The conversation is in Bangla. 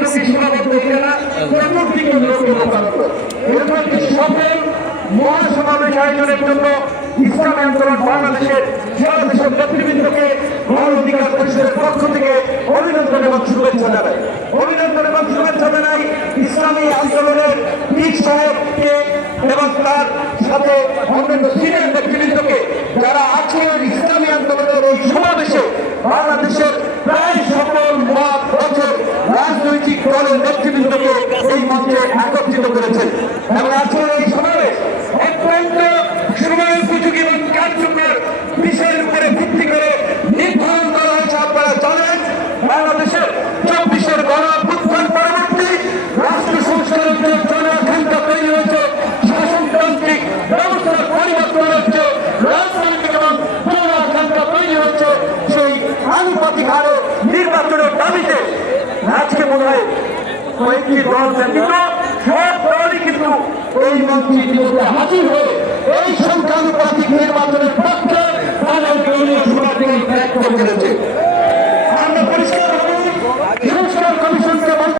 না চতুর্দিকে এরকম একটি সফল মহাসমাবেশ আয়োজনের জন্য ইসলাম আন্দোলন বাংলাদেশের সারা দেশের নেতৃবৃন্দকে গণ অধিকার থেকে অভিনন্দন এবং শুভেচ্ছা জানাই। অভিনন্দন এবং শুভেচ্ছা জানাই ইসলামী আন্দোলনের পীর সাহেবকে এবং তার সাথে অন্যান্য নেতৃবৃন্দকে যারা আজকের ইসলামী আন্দোলনের এই সমাবেশে বাংলাদেশের প্রায় সকল মত বছর রাজনৈতিক দলের নেতৃবৃন্দকে এই মঞ্চে একত্রিত করেছেন। এবং আজকের এই সমাবেশ অত্যন্ত সময় উপযোগী এবং কার্যকর বিষয়ের উপরে ভিত্তি করে নির্ধারণ করা হয়েছে। আপনারা জানেন কয়েকটি দল ব্যতীত সব দলই কিন্তু এই মন্ত্রী হাজির হয়ে এই সংখ্যানুপাতিক নির্বাচনের